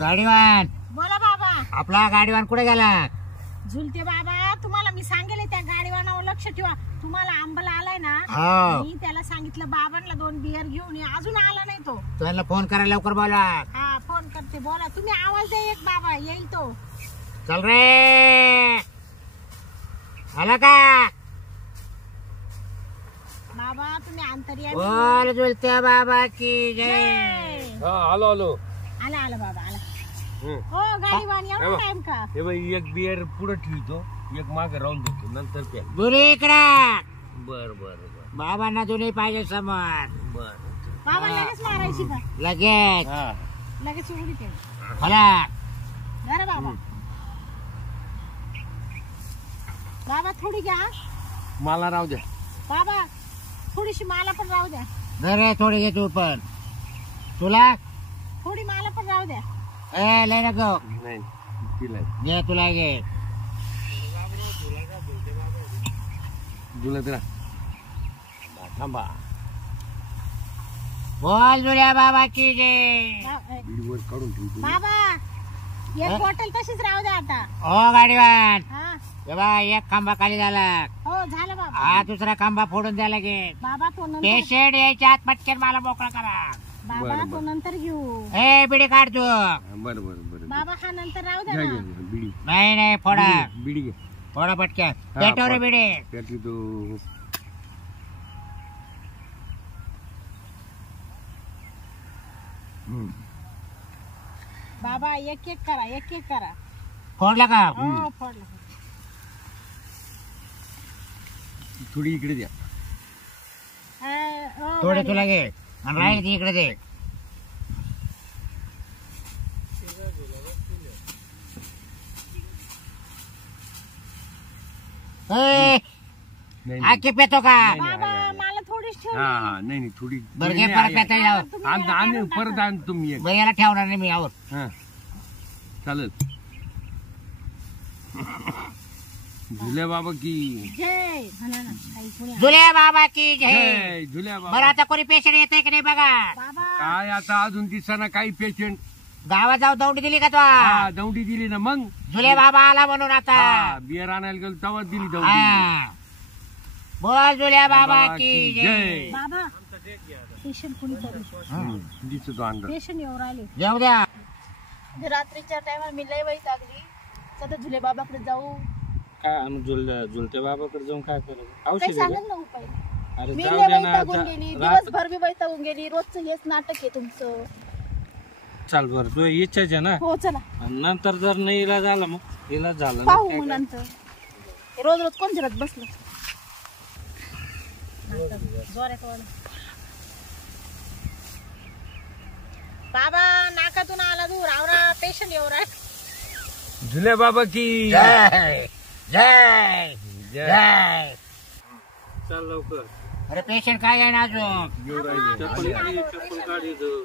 गाडीवान बोला बाबा. आपला गाडीवान कुठे गेला? झुलते बाबा, तुम्हाला मी सांगेल त्या गाडीवानावर लक्ष ठेवा. तुम्हाला आंबला आलाय ना, हो. मी त्याला सांगितलं बाबांना 2 बियर घेऊन ये, अजून आला नाही तो. त्याला फोन करा लवकर बोला. हा फोन करते, बोला तुम्ही. आवाज द्या एक, बाबा येईल तो. चल रे, आला का? बाबा तुम्ही अंतर्यामी. बोल झुलत्या बाबा की जय. जय. आलो आलो. आला आला बाबा आला. हो गाडीवान, एवढा टाइम का? हे बाई एक बियर पुढे ठेवतो, एक मागे राहून देतो, नंतर प्या. दुरी इकडे. बर बर बर बाबांना दोन्ही पाहिजे समोर. बर. बाबा लगेच मारायची का? लगेच लगेच उघडी ते. मला बरं बाबा. बाबा थोडी घ्या. मला राहू द्या. बाबा थोडीशी मला पण राहू द्या. रे थोडी घे तू पण. तुला थोडी मला पण राहू द्या. ए लय नको. नाही तिला घे, तुला घे. तुला तिला थांबा. बोल जुल्या बाबा की जय. बिडीवर काढून ठेवतो. बाबा एक बॉटल तशीच राहू द्या आता. हो गाडीवान, हा बाबा एक खांबा खाली झाला. हो झालं बाबा. हा दुसरा खांबा फोडून द्यायला घे. बाबा तो नंतर. पेशंट यायच्या आत पटकन मला मोकळा करा. बाबा बरं, तो बरं. नंतर घेऊ. ए बिडी काढ तू. बर बर बर. बाबा हा नंतर राहू द्या घ्या ना. घ्या बिडी. नाही नाही फोडा. बिडी घे. फोडा पटक्या. हा, पेटव रे फोड. बिडी. त्यातली तो बाबा एक एक करा, एक एक करा. फोडला का? हो फोडलं. थोडी इकडे द्या. हो, थोडे गाडी. तुला घे आणि राहील ती इकडे दे. ए, नाही आखी पेतो का? बाबा मला थोडीच हा ठेवली. हा नाही नाही थोडी. बरं घे नाही, परत आहे, पेता आहे. यावर. तुम्ही याला आणि काढून परत टाका. आण तुम्ही एक. बरं याला ठेवणार नाही मी यावर. हा चालेल. झुल्या बाबा की जय म्हणा ना काही कोणी. जुल्या बाबा की जय. जय. झुल्या बरं बाबा. आता कोणी पेशंट येतंय की नाही बघा. बाबा काय आता अजून दिसताना काही पेशंट. गावात जाऊ दौंडी दिली का तो? हा दौंडी दिली ना मग. जुले बाबा आला म्हणून आता. हा बियर आणायला गेलो तेव्हा दिली दौंडी. हा. बोल जुल्या बाबा बाबा की की जय. जय. बाबा पेशंट कोणी करू. दिसतो अंडर. पेशंट येऊ राहिले. जाऊ द्या. रात्रीच्या टायमाला मी लय वैत लागली. सध्या झुले बाबाकडे जाऊ. काय झुलत्या बाबाकडे जाऊन काय करायचं? काही औषध आहे सांगाल ना उपाय. का? अरे मी जाऊ लय दे ना. वैतागून गेली, दिवसभर मी वैतागून गेली. रोजचं हेच नाटक आहे तुमचं. चाल बरं तू इच्छाच आहे ना. हो चला आणि नंतर जर नाही इलाज झाला मग इलाज झाला ना पाहू काय मग करायचं? नंतर. रोज रोज कोण झरत बसलं. जोरात वाला. बाबा नाकातून आला दूर. आवरा पेशंट येऊ राहील. झुल्या बाबा की जय जय जय. चल लवकर. अरे पेशंट काय आहे ना अजून? चप्पल काढ इथं.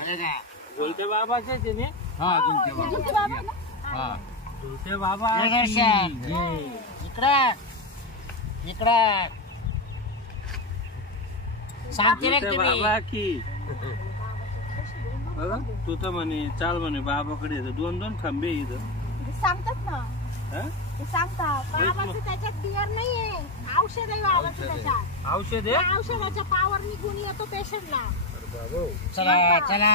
आले का? झुलत्या बाबाचे आहे ते. हा झुलत्या बाबा. झुलते बाबा ना. हा झुलत्या बाबा जय की दर्शन. जय. इकडे इकडे सांगते रे झुलत्या तुम्ही. बाबा की बघा तू तर म्हणे चाल म्हणे बाबाकडे येतं. 2-2 खंबे इथं. ते सांगतात ना. हा? ते सांगतात. बाबाचं त्याच्यात बियर नाहीये. औषध आहे बाबाचं त्याच्यात. औषध त्या आहे. औषधाच्या पावर निघून येतो पेशंटला. चला चला.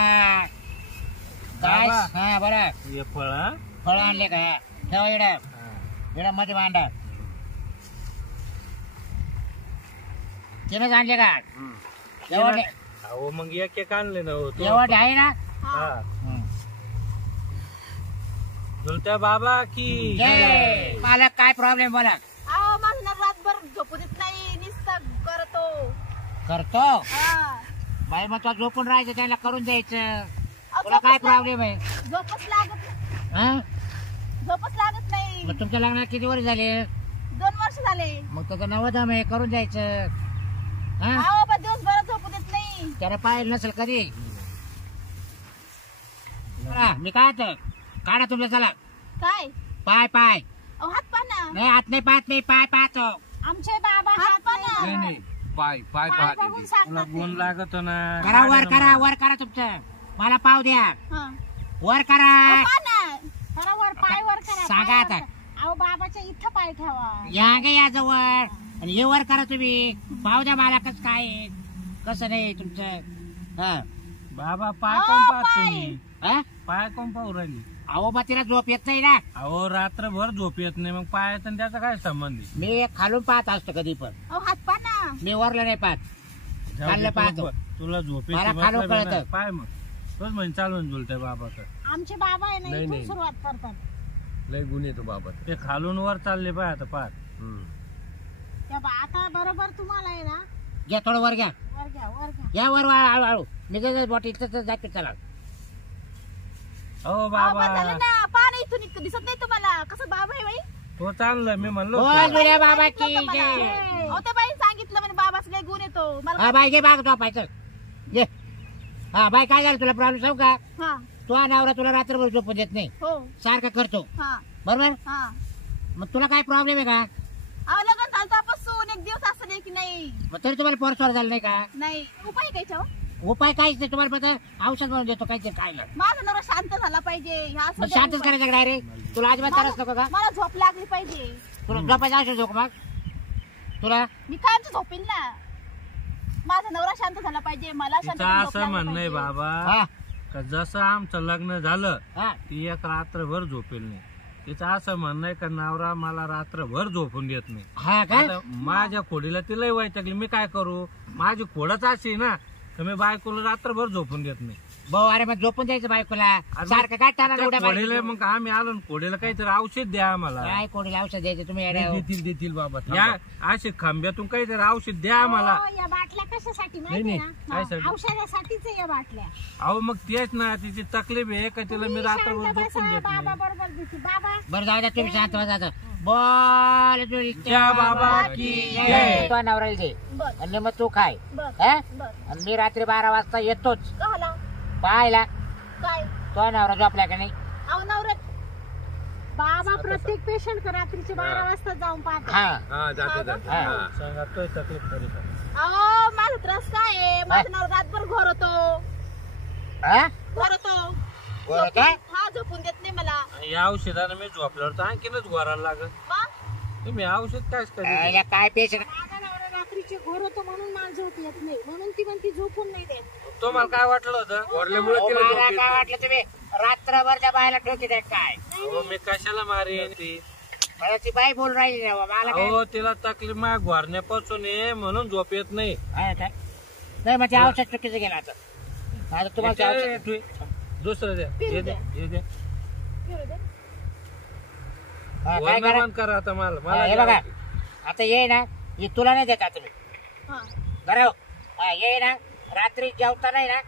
काय? बाबा. हा बरं. हे फळ हा? फळ आणले का? ठेवा इकडे. इकडे मध्ये मांडा. तिनंच आणले का? एवढे अहो मग एक आणले ना हो. एवढे आहे ना? हा. झुलत्या बाबा की जय. मालक काय प्रॉब्लेम बोला. अहो माझं ना रातभर झोपू देत नाही. नुसतं करतो. करतो. हा. बाई मग तो झोपून राहायचं त्याला करून द्यायचं. अहो, तुला काय झोपच प्रॉब्लेम आहे? झोपच लागत नाही. हा? झोपच लागत नाही. मग तुमच्या लग्नाला किती वर्ष झाले? 2 वर्ष झाले. मग त्याचं नवदम आहे करून द्यायचं. हा? अहो पण दिवसभर झोपू देत नाही. त्याला पाहिलं नसेल कधी. हा, मी काय आता काढा तुमचं चला. काय? पाय पाय. अहो हात पाना. नाही हात नाही पाहत नाही पाय पाहतो. आमचे बाबा हात पाना. नाही नाही पाय पाय पाय पाहते बघून ती. तुला सांगतात गुण ते. लागतो ना. करा वर करा वर करा तुमचं. मला पाव द्या. हा. वर करा. करा वर, पाय वर करा. सांगा पाय आता. वर करा. अहो बाबाच्या इथं पाय ठेवा. या गे या जवळ आणि हे वर करा तुम्ही. पाहू द्या मला कसं काय आहे, कसं नाही तुमचं. हा बाबा पाय अहो, कोण पाहत पाय. तुम्ही? हा? पाय कोण पाहू राहिली? अहो मग तिला झोप येत नाही ना. अहो रात्रभर झोप येत नाही, मग पायाचा आणि त्याचा काय संबंध आहे? मी खालून पाहत असतो कधी पण. अहो हात पा ना. मी वरलं नाही पाहत. जाऊ दे, खाल्लं पाहतो. तुला झोप मला येते खालून मतलब आहे ना. कळतं. पाय मग तोच म्हणजे चालून झुलतंय बाबाचं. आमचे बाबा आहे ना नाही, इथून नाही. सुरुवात करतात. लय गुण येतो बाबा. ते खालून वर चालले पाय आता पार. आता बरोबर तुम्हाला आहे ना. घ्या थोडं वर घ्या. वर घ्या, वर घ्या. या वर हळूहळू मी बॉटल जाते चला. हो अहो, बाबा बस झालं ना पहा ना इथून इतकं दिसत नाही तुम्हाला कसं बाबा आहे बाई तो चाललं मी म्हणलो बोल जुल्या बाबा की सांगितलं का मला? जय. अहो त्या बाई सांगितलं म्हणे बाबाच लय गुण येतो मला हा बाई घे बाग तो पाहायचं घे. हा बाई काय झालं तुला प्रॉब्लेम सांगू का. हा तो नवरा तुला रात्रभर झोपून देत नाही, हो सारखा करतो हा बरोबर. हा मग तुला काय प्रॉब्लेम आहे का. अहो लग्न झालं तेव्हापासून एक दिवस असं नाही की नाही मग तरी तुम्हाला पोरस्वर झालं नाही का. नाही उपाय काय याच्यावर? उपाय काहीच नाही तुम्हाला पता औषध म्हणून देतो काहीतरी खायला. माझा नवरा शांत झाला पाहिजे ह्या मग सगळ्या शांतच उपाय- करायचं डायरेक्ट. तुला अजिबात त्रास नको का. मला झोप लागली पाहिजे तुला झोपायचं औषध देऊ का मग तुला. मी कायमच झोपेल ना. माझा नवरा शांत झाला पाहिजे मला शांत तिचं करून झोप असं लागली म्हणणं आहे पाहिजे. बाबा हा का जसं आमचं लग्न झालं हा ती एक रात्रभर झोपेल नाही. तिचं असं म्हणणं आहे का नवरा मला रात्रभर झोपून देत नाही. हा का. आता माझ्या खोडीला तिलाही वैतागली, मी काय करू. माझी खोडच अशी ना तर मी बायकोला रात्रभर झोपून देत नाही. भाऊ अरे मग झोपून द्यायचं बायकोला. आणि सारखं काय टाळा त्या उड्या खोडीला मारायच्या? मग आम्ही आलो ना, खोडीला काहीतरी औषध द्या आम्हाला. काय कोणीला औषध द्यायचं तुम्ही येड्या हो. देतील देतील बाबा. या थांबा. अशी खांब्यातून काहीतरी औषध द्या आम्हाला. हो, या बाटल्या कशासाठी माहिती नाही, ना. कायसाठी? हा, औषधासाठीच आहे या बाटल्या. अहो मग तेच ना तिची तकलीफ आहे का तिला मी तुम्ही रात्रभर शांत झोपून बसा, देत बाबा नाही. बरोबर देते. बाबा बरं जाऊ द्या तुम्ही शांत बसा आता. बोल त्या बाबा की जय. तो नवराला दे बर आणि मग तू खाय. बर हा? बर आणि मी रात्री 12 वाजता येतोच कहाला पाहायला. काय तो नवरा झोपला का नाही. अहो नवरा बाबा प्रत्येक पेशंट रात्रीचे 12 वाजता जाऊन पाहतात. हा हा जाते जाते. हा. हा. सांगा तोय तकलीफ तरी पण. अहो माझा त्रास काय आहे माझा नवरा रातभर घोर होतो हा? घोर होतो बरं काय. हा झोपून देत नाही मला या औषधानं मी झोपल्यावर तर आणखीनच घोरायला लागत. मग तुम्ही औषध कायच कधी याला काय पेशंट. माझा नवरा रात्रीचे घोर होतो म्हणून मला झोप येत नाही, म्हणून ती म्हणती झोपून नाही देत. तुम्हाला काय वाटलं होतं. वरल्यामुळे तिला झोप मला येत काय नाही. वाटलं तुम्ही रात्रभर त्या बायला ठोकी द्या काय. अहो मी कशाला मारेन ती. मला ती बाई बोल राहिली ना मला काय. अहो तिला तकलीफ माझ्या घोरण्यापासून आहे म्हणून झोप येत नाही. हा काय नाही मग ते औषध चुकीचं गेलं आता. आता तुम्हाला ते औषध दुसरं द्या हे द्या हे द्या. फिरू दे. हा, काय करा. बंद करा आता मला हा, हे मला बघा आता ये ना हे तुला नाही देता तुम्ही हा बरं. हा ये ना रात्री जेवता नाही ना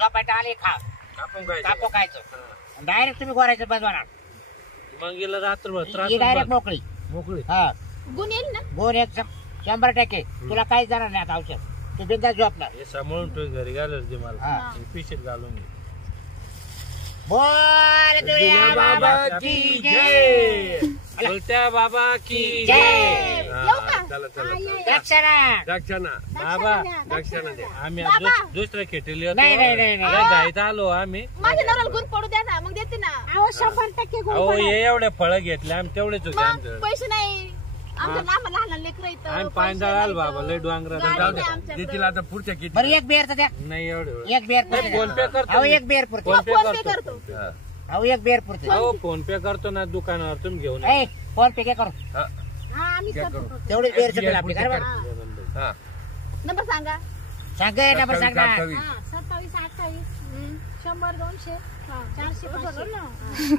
झोपायला आले खा आपण काय कापो खायचं डायरेक्ट तुम्ही गोरायचं बंद होणार. मग गेला रात्रभर त्रास ही डायरेक्ट मोकळी. मोकळी. हा गुण येईल ना गोर एक 100% तुला काहीच जाणार नाही आता औषध. तू बिंदास झोपणार. हे सांभाळून ठेव घरी घालर दे मला. हा. हे पिशवीत घालून घे. बोल दुनिया बाबा की जय. बोलत्या बाबा की जय. जय. येऊ का? चला चला चला. दक्षिणा. दक्षिणा बाबा दक्षिणा द्या. आम्ही बाबा. दुसऱ्या खेटेली नाही, नाही, नाही, नाही. घाईत आलो आम्ही. माझ्या नवऱ्याला गुण पडू द्या ना मग देते ना अहो 100% गुण अहो पडेल. हे एवढे फळं घेतले आम्ही तेवढेच होते मग आमचं. पैसे नाही आमच्या लहान लहान लेकर आम्ही पायंदाळ बाबा लय डोंगरात जाऊ गाडी द्या. आमच्याकडे. देतील आता पुढच्या किती. बरं एक बेर तर द्या. नाही एवढे एक बेर पुरते फोन पे करतो अहो मी. एक बेर पुरते. फोन पे फोन पे करतो. करतो हा. अहो एक बेर पुरते. अहो फोन पे करतो ना दुकानावर तुम्ही घेऊन या. ए फोन पे काय करू हा. हा आम्ही घ्या करतो. करू. तेवढीच बेर सुटेल SBI आपली पुढच्या बरोबर. कर. हा. नंबर सांगा सांग नंबर सांग ना. 27. हा 27 28 100 200 400 500.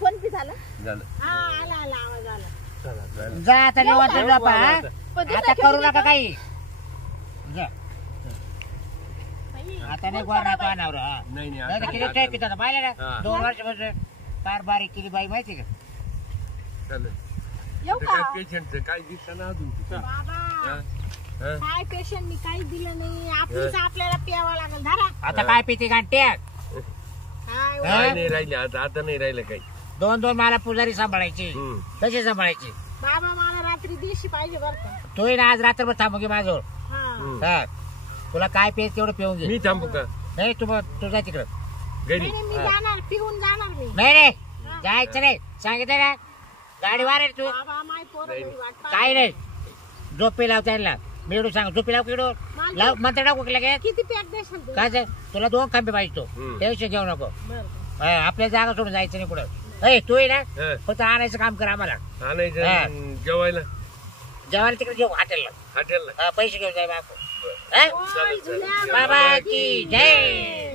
फोन पे झाला झालं. हा आला आला आवाज आला. झालं. जा आता निवांत झोपा हा. पण दुसऱ्या आता करू खेळून नका येतो. काही. जा. बाई, आता नाही गोर राहतो अनावर. हा नाही नाही नाही तर आता किती टाईप येतात पाहिलं ना हा. 2 वर्षापासून कार बारीक केली बाई माहिती का. झालं. येऊ ते का काय पेशंटचं काय दिसतं अजून तिथं. बाबा हा? हा? काय पेशंट मी काहीच दिलं नाही. आपलीच आपल्याला प्यावं लागेल. धरा आता काय पिते गांठ्या. काय काय नाही राहिले आता आता नाही राहिलं काही. 2 मला पुजारी सांभाळायची हम्म. कशी सांभाळायची. बाबा मला रात्री दिवशी पाहिजे बरं का. तोही ना आज रात्रभर थांबू घे माझ्याजवळ. हा हम्म. हा तुला काय पेज तेवढं पिऊन घे. मी थांबू का. नाही तू जा तिकडं. घरी नाही, मी जाणार पिऊन जाणार मी नाही रे जायचं नाही सांगितलं ना गाडी वारेल तू बाबा माय पोरं घरी वाट पाहत. काय नाही झोपी लाव त्यांना मी एवढं सांग झोपी लाव किडो लाव मंत्र टाकू लगेच किती पॅक देशाल तुम्ही? काय तुला 2 खांबे पाहिजे तो टेन्शन घेऊ नको बरं. आपल्या जागा सोडून जायचं नाही पुढं ए तू ये ना हा. फक्त आणायचं काम कर आम्हाला आणायचं जेवायला जेवायला तिकडे जेऊ हॉटेलला हॉटेलला पैसे घेऊन जाय बापू ओय, झुल्या, बाबा की जय